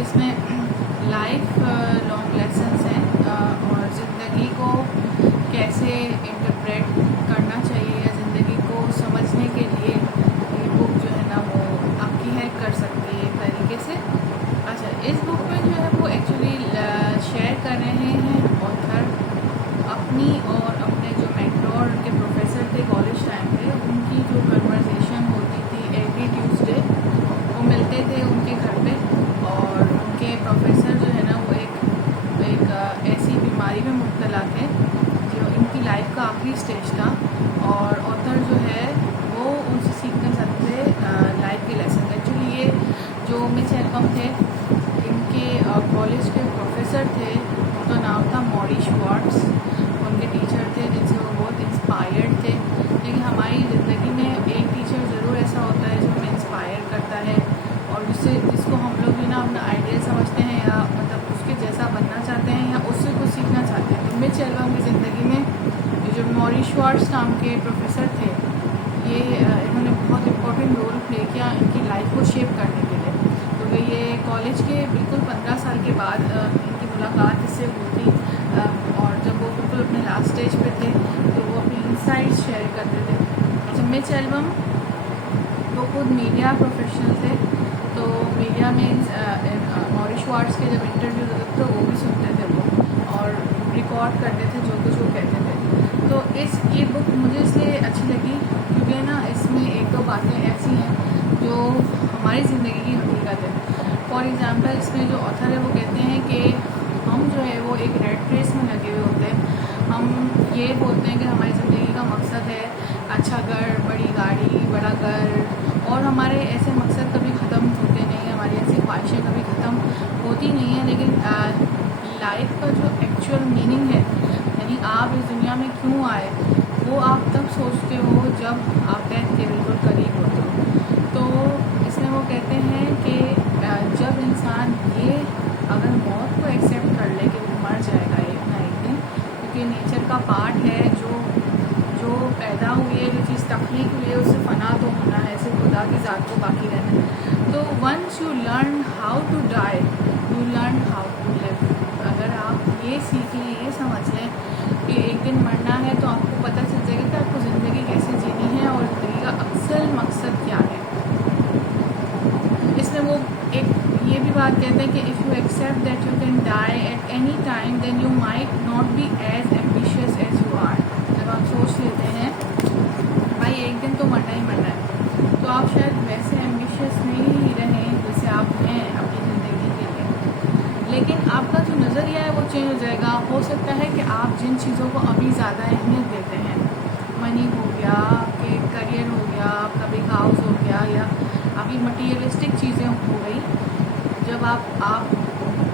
जिसमें life long lessons हैं और ज़िंदगी को कैसे इंटरप्रेट करना चाहिए या ज़िंदगी को समझने के लिए ये बुक जो है ना वो आपकी हेल्प कर सकती है एक तरीके से। अच्छा, इस बुक में जो है वो एक्चुअली शेयर कर रहे हैं ऑथर अपनी और अपने जो मेंटोर के प्रोफेसर थे कॉलेज टाइम पे, उनकी जो कन्वर्सेशन होती थी एवरी ट्यूसडे, वो मिलते थे उनके घर पे और उनके प्रोफेसर जो है ना वो एक ऐसी बीमारी में मुब्तला थे जो इनकी लाइफ का आखिरी स्टेज था और ऑथर जो है वो उनसे सीखना चाहते थे लाइफ के लेसन। एक्चुअली ये जो मिस एल्बम थे इनके कॉलेज के प्रोफेसर थे, उनका नाम था मॉरी श्वार्ट्ज, उनके टीचर थे जिनसे वो बहुत इंस्पायर्ड थे। लेकिन हमारी ज़िंदगी में एक टीचर ज़रूर ऐसा होता है जो हमें इंस्पायर करता है और जिसको हम लोग जो ना अपना आइडियल समझते हैं या मतलब उसके जैसा बनना चाहते हैं या उससे कुछ सीखना चाहते हैं। तो मिस एल्बम की ज़िंदगी में ये जो मॉरी श्वार्ट्ज नाम के प्रोफेसर थे, ये इन्होंने बहुत इम्पोर्टेंट रोल प्ले किया इनकी लाइफ को शेप करने के लिए। तो ये कॉलेज के बिल्कुल 15 साल के बाद इनकी मुलाकात इससे हुई थी और जब वो बिल्कुल अपने लास्ट स्टेज पे थे तो वो अपनी इंसाइट्स शेयर करते थे। अच्छा, मिस एल्बम वो खुद मीडिया प्रोफेशनल थे, तो मीडिया में मॉरी श्वार्ट्ज के जब इंटरव्यू होते थे तो वो भी सुनते थे वो और रिकॉर्ड करते थे जो कुछ वो कहते थे। तो ये बुक मुझे इसलिए अच्छी लगी क्योंकि ना इसमें एक दो बातें ऐसी हैं जो हमारी ज़िंदगी की हकीकत है। फॉर एग्ज़ाम्पल इसमें जो ऑथर है वो कहते हैं कि हम जो है वो एक रेड रेस में लगे हुए होते हैं। हम ये बोलते हैं कि हमारी ज़िंदगी का मकसद है अच्छा घर, बड़ी गाड़ी, बड़ा घर, और हमारे ऐसे मकसद कभी ख़त्म होते नहीं हैं, हमारी ऐसी ख्वाहिशें कभी ख़त्म होती नहीं हैं। लेकिन लाइफ का जो एक्चुअल मीनिंग है, यानी आप इस दुनिया में क्यों आए, वो आप तब सोचते हो जब आप डेथ के बिल्कुल करीब होते हो। तो इसमें वो कहते हैं कि जब इंसान ये अगर मौत को एक्सेप्ट कर ले कि वो मर जाएगा एक ना एक दिन, क्योंकि नेचर का पार्ट है, जो पैदा हुई है, जो चीज़ तख्लीक हुई है उससे फना तो होना है, सिर्फ खुदा की ज़ात को बाकी रहना है। तो once you learn how to die you learn how to live. अगर आप ये सीख लें, ये समझ लें कि एक दिन मरना है, तो आपको पता चल जाएगा कि आपको ज़िंदगी कैसे जीनी है और ज़िंदगी का असल मकसद क्या है। इसमें वो एक ये भी बात कहते हैं कि if you accept that you can die at any time then you might not be as ambitious as you are. जब आप सोच लेते हैं भाई एक दिन तो मरना ही मरना है, तो आप शायद वैसे एम्बिशियस नहीं रहें जैसे आप हैं अपनी ज़िंदगी के लिए। लेकिन आपका जो नज़रिया है वो चेंज हो जाएगा। हो सकता है कि आप जिन चीज़ों को अभी ज़्यादा अहमियत देते हैं, मनी हो गया, आपके करियर हो गया, आपका बिग हाउस हो गया, या आपकी मटीरियलिस्टिक चीज़ें हो गई, जब आप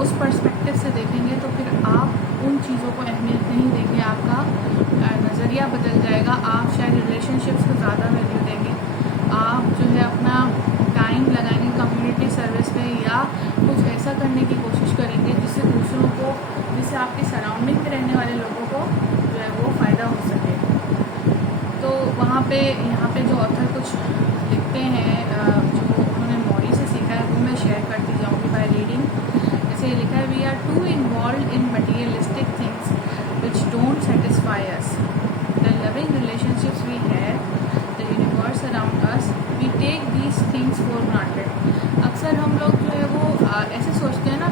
उस पर्सपेक्टिव से देखेंगे तो फिर आप उन चीज़ों को अहमियत नहीं देंगे, आपका नज़रिया बदल जाएगा। आप शायद रिलेशनशिप्स को ज़्यादा वैल्यू देंगे, आप जो है अपना टाइम लगाएंगे कम्युनिटी सर्विस पे या कुछ ऐसा करने की कोशिश करेंगे जिससे दूसरों को, जिससे आपके सराउंडिंग में रहने वाले लोगों को जो है वो फ़ायदा हो सके। तो यहाँ पे जो ऑथर कुछ लिखते हैं जो उन्होंने मॉरी से सीखा है वो मैं शेयर करती जाऊँगी बाय रीडिंग। जैसे लिखा है, we are too involve in materialistic things which don't satisfy us, the loving relationships we have, the universe around us, we take these things for granted. अक्सर हम लोग जो है वो ऐसे सोचते हैं ना,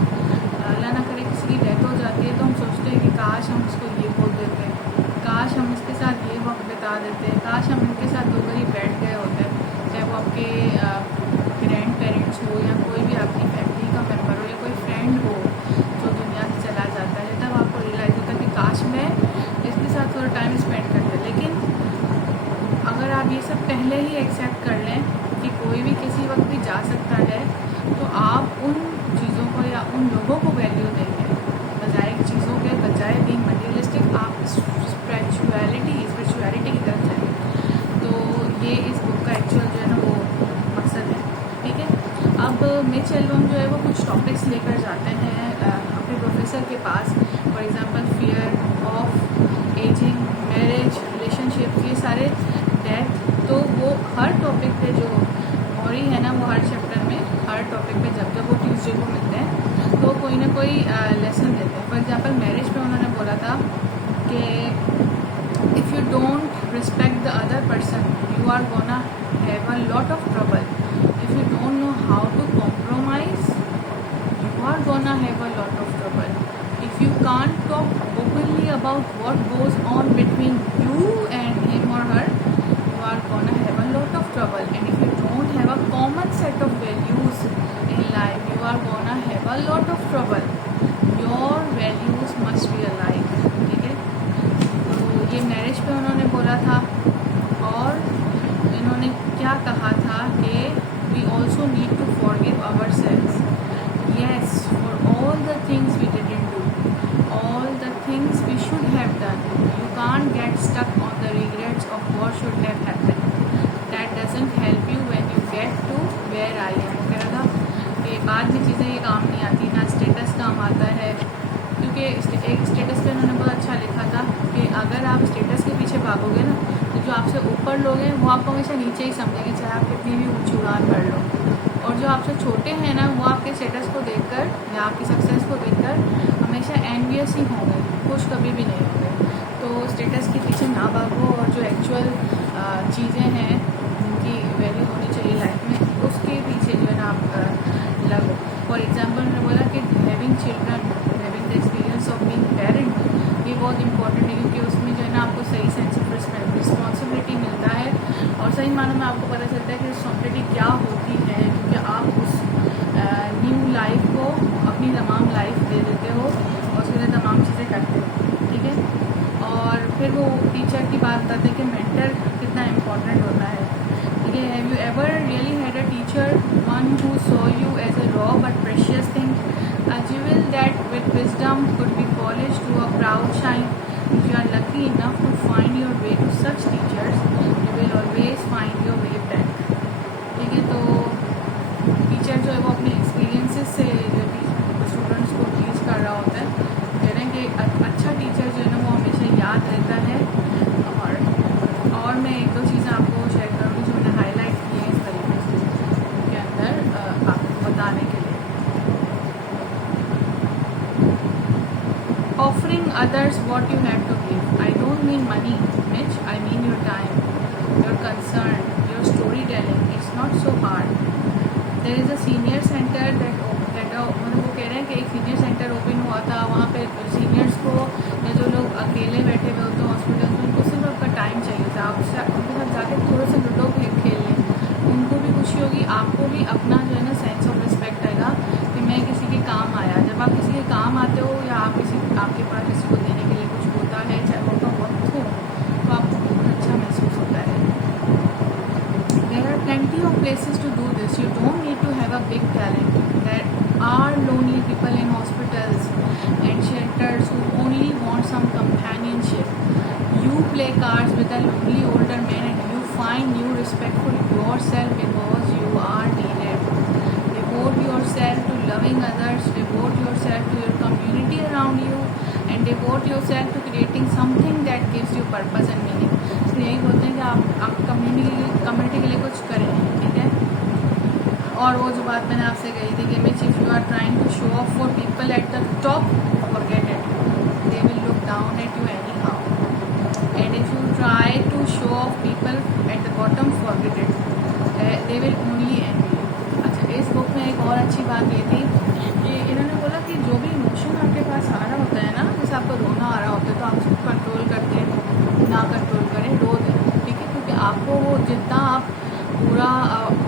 अल्लाह ना करे किसी की डेथ हो जाती है तो हम सोचते हैं कि काश हम उसको ये बोल देते, काश हम इसके साथ ये वक्त बिता देते, काश हम इनके साथ दो बारी बैठ गए होते, चाहे वो आपके ग्रैंड पेरेंट्स हो या कोई भी आपकी फैमिली का मेम्बर हो या कोई फ्रेंड हो जो दुनिया से चला जाता है, तब आपको रियलाइज़ होता है कि काश मैं इसके साथ थोड़ा टाइम स्पेंड करते। लेकिन अगर आप ये सब पहले ही एक्सेप्ट कर लें कि कोई भी किसी वक्त भी जा सकता है, तो आप उन चीज़ों को या उन लोगों को वैल्यू देंगे बजाय चीज़ों के, बजाय बीइंग मटीरियलिस्टिक आप स्पिरिचुअलिटी की तरफ जाएंगे। तो ये इस बुक का एक्चुअल जो है ना वो मकसद है। ठीक है, अब मिस एल्बम जो है वो कुछ टॉपिक्स लेकर जाते हैं अपने प्रोफेसर के पास। For example fear of aging, marriage, relationship, ये सारे, डेथ। तो वो हर टॉपिक पे जो मॉरी है ना वो हर चैप्टर में हर टॉपिक पे जब वो दूसरे को मिलते हैं तो कोई ना कोई लेसन देते हैं। फॉर एग्जांपल मैरिज पे उन्होंने बोला था कि if you don't respect the other person you are gonna have a lot of trouble. If you don't know how to compromise you are gonna have a lot of trouble. If you can't talk openly about what goes on between you and him और her you are gonna have a lot of trouble. And if you don't have a common set of values in life you are gonna have a lot of trouble. Your values must be alike. ठीक है, तो ये marriage पे उन्होंने बोला था। और इन्होंने क्या कहा था कि we also need to forgive ourselves. Yes, for all the things we didn't do, all the things we should have done. You can't get stuck on the regrets of what should have happened. That doesn't help you when you get to where I am. कह रहा था कि बाद में चीज़ें ये काम नहीं आती, ना स्टेटस काम आता है। क्योंकि एक स्टेटस पे उन्होंने बहुत अच्छा लिखा था कि अगर आप स्टेटस के पीछे भागोगे ना तो जो आपसे ऊपर लोग हैं वो आपको हमेशा नीचे ही समझेंगे, चाहे आप कितनी भी ऊंची उड़ान भर लो। और जो आपसे छोटे हैं ना वो आपके स्टेटस को देखकर या आपकी सक्सेस को देखकर हमेशा एनवियस ही होंगे, खुश कभी भी नहीं होंगे। तो स्टेटस के पीछे ना भागो और जो एक्चुअल चीज़ें हैं जिनकी वैल्यू होनी चाहिए लाइफ में उसके पीछे जो है ना आप लगो। फॉर एग्जांपल मैंने बोला कि having children, having the experience of being parent, ये बहुत इंपॉर्टेंट है क्योंकि उसमें जो है ना आपको सही सेंस ऑफ रिस्पॉन्सिबिलिटी मिलता है और सही मानों में आपको पता चलता है कि रिस्पॉन्सिबिलिटी क्या होती है, क्योंकि आप उस न्यू लाइफ को अपनी तमाम लाइफ दे देते हो और उसके लिए तमाम चीज़ें करते हो। ठीक है, और फिर वो टीचर की बात बताते हैं कि मेंटर कितना इम्पोर्टेंट होता है। ठीक है, have you ever really had a teacher one who saw you as a raw but precious thing, a jewel that with wisdom could be polished to a proud shine. If you are lucky enough to find your way to such teachers, you will always find your way back. ठीक है, तो teacher जो है वो अपने experiences से जो students को टीच कर रहा होता है। कह रहे हैं कि अच्छा टीचर जो है ना वो हमेशा याद रहता है। और मैं एक दो चीज़ें आपको शेयर करूँगी जो मैंने हाईलाइट की हैं इस तरीके से के अंदर आपको बताने के लिए। Offering others what you have to give. I don't mean money, Mitch. I mean your time, your concern, your storytelling. It's not so hard. There is a senior center that मतलब वो कह रहे हैं कि एक सीनियर सेंटर ओपन हुआ था। वहाँ पे सीनियर्स को या जो लोग अकेले बैठे हुए होते हैं हॉस्पिटल में उनको सिर्फ आपका टाइम चाहिए था। आप उनके साथ जाके थोड़ा सा लूडो खेल लें, उनको भी खुशी होगी, आपको भी अपना जो है ना सेंस ऑफ रिस्पेक्ट आएगा कि मैं किसी के काम आया। जब आप किसी के काम आते हो या आप आपके पास किसी को देने के लिए कुछ होता है, चाहे वो आपका वक्त हो, तो आपको बहुत अच्छा महसूस होता है। There are plenty of places to do this. You don't need to have a big talent. There are lonely people in hospitals and shelters who only want some companionship. You play cards with a lonely older man and you find new respect for yourself because you are needed. Devote yourself to loving others, devote yourself to your community around you and devote yourself to creating something that gives you purpose and meaning. तो यही बोलते हैं कि आप community के लिए कुछ करें। ठीक है, और वो जो बात मैंने आपसे कही थी कि Mitch if you are trying to show off for people at the top forget it, they will look down at you anyhow and if you try to show off people at the bottom forget it, they will only envy you. अच्छा, इस book में एक और अच्छी बात ये थी कि इन्होंने बोला कि जो भी इमोशन आपके पास आ रहा होता है ना, जैसे आपको रोना आ रहा होता है तो आप उसको कंट्रोल करते हैं, ना कंट्रोल करें, रो दें। ठीक है, क्योंकि आपको वो जितना आप पूरा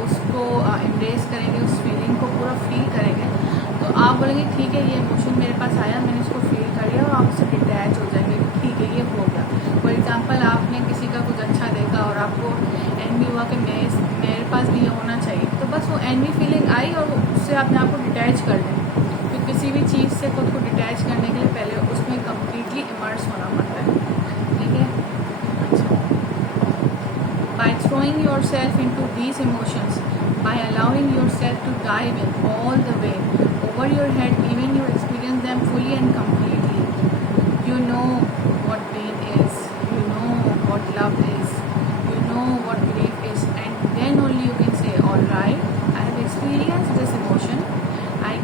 उसको एम्ब्रेस करेंगे, उस फीलिंग को पूरा फील करेंगे, तो आप बोलेंगे ठीक है ये इमोशन मेरे पास आया, मैंने इसको फील कर लिया, और आप उससे डिटैच हो जाएंगे कि ठीक है ये हो गया। फॉर एग्जांपल आपने किसी का कुछ अच्छा देखा और आपको एनवी हुआ कि मेरे पास भी ये होना चाहिए, तो बस वो एनवी फीलिंग आई और उससे अपने आप को डिटैच कर लें। तो किसी भी चीज़ से खुद को डिटैच करने के लिए पहले उसमें कम्प्लीटली इमर्स होना पड़ता है। ठीक है, अच्छा, by throwing yourself into these emotions, by allowing yourself to dive in all the way over your head, even you experience them fully and completely. You know what pain is, you know what love is, you know what grief is, and then only you can say, all right, I have experienced this emotion, I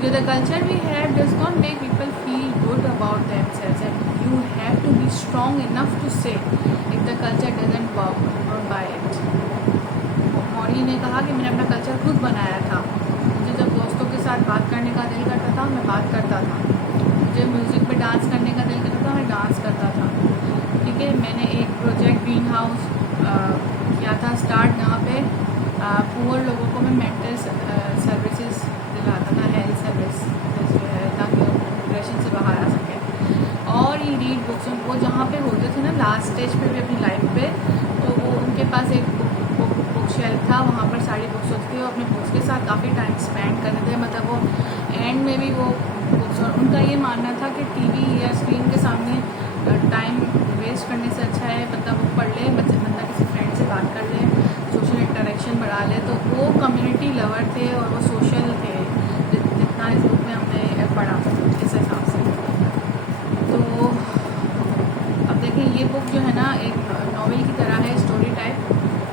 The culture we have does not make people feel good about themselves, and you have to be strong enough to say if the culture doesn't work, don't buy it. मौरी ने कहा कि मैंने अपना culture खुद बनाया था। मुझे जब दोस्तों के साथ बात करने का दिल करता था मैं बात करता था, मुझे म्यूज़िक पे डांस करने का दिल करता था मैं डांस करता था। ठीक है, मैंने एक प्रोजेक्ट ग्रीन हाउस किया था स्टार्ट, जहाँ पे पुअर लोगों को मैं मेंटल सर्विसेज दिलाता था, हेल्थ सर्विस जो है, ताकि वो डिप्रेशन से बाहर आ सकें। और ये रीड बुक्स उनको जहाँ पे होते थे ना लास्ट स्टेज पे भी अपनी लाइफ पे, तो वो उनके पास एक बुक शेल्फ था, वहाँ पर सारी बुक्स होती थी, वो अपने बुक्स के साथ काफ़ी टाइम स्पेंड करते थे। मतलब वो एंड में भी वो बुक्स, और उनका ये मानना था कि टीवी या स्क्रीन के सामने टाइम वेस्ट करने से अच्छा है बंदा बुक पढ़ ले, बंदा किसी फ्रेंड से बात कर ले, सोशल इंटरेक्शन बढ़ा ले। तो वो कम्युनिटी लवर थे और वो सोशल थे, जितना इस बुक में हमने पढ़ा इस हिसाब से। तो अब देखिए, ये बुक जो है ना एक नॉवेल की तरह है, स्टोरी टाइप।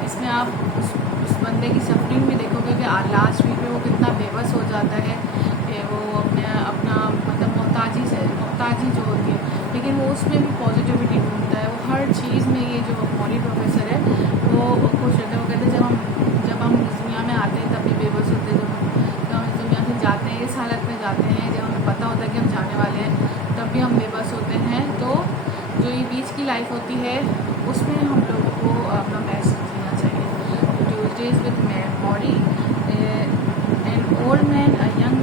इसमें आप उस बंदे की सफरिंग में देखोगे कि लास्ट वीक में वो कितना बेबस हो जाता है कि वो अपना मतलब मोहताजी जो होती है, लेकिन वो उसमें भी पॉजिटिविटी ढूंढता है। वो हर चीज़ में, ये जो मौरी प्रोफेसर है वो खुश रहते हैं। वो कहते हैं जब हम इस दुनिया में आते हैं तब भी बेबस होते हैं, जब हम इस दुनिया से जाते हैं इस हालत में जाते हैं, जब हमें पता होता है कि हम जाने वाले हैं तब भी हम बेबस होते हैं। तो जो ये बीच की लाइफ होती है उसमें हम लोगों को अपना बेस्ट जीना चाहिए। Tuesdays with Mauri, an old man, a young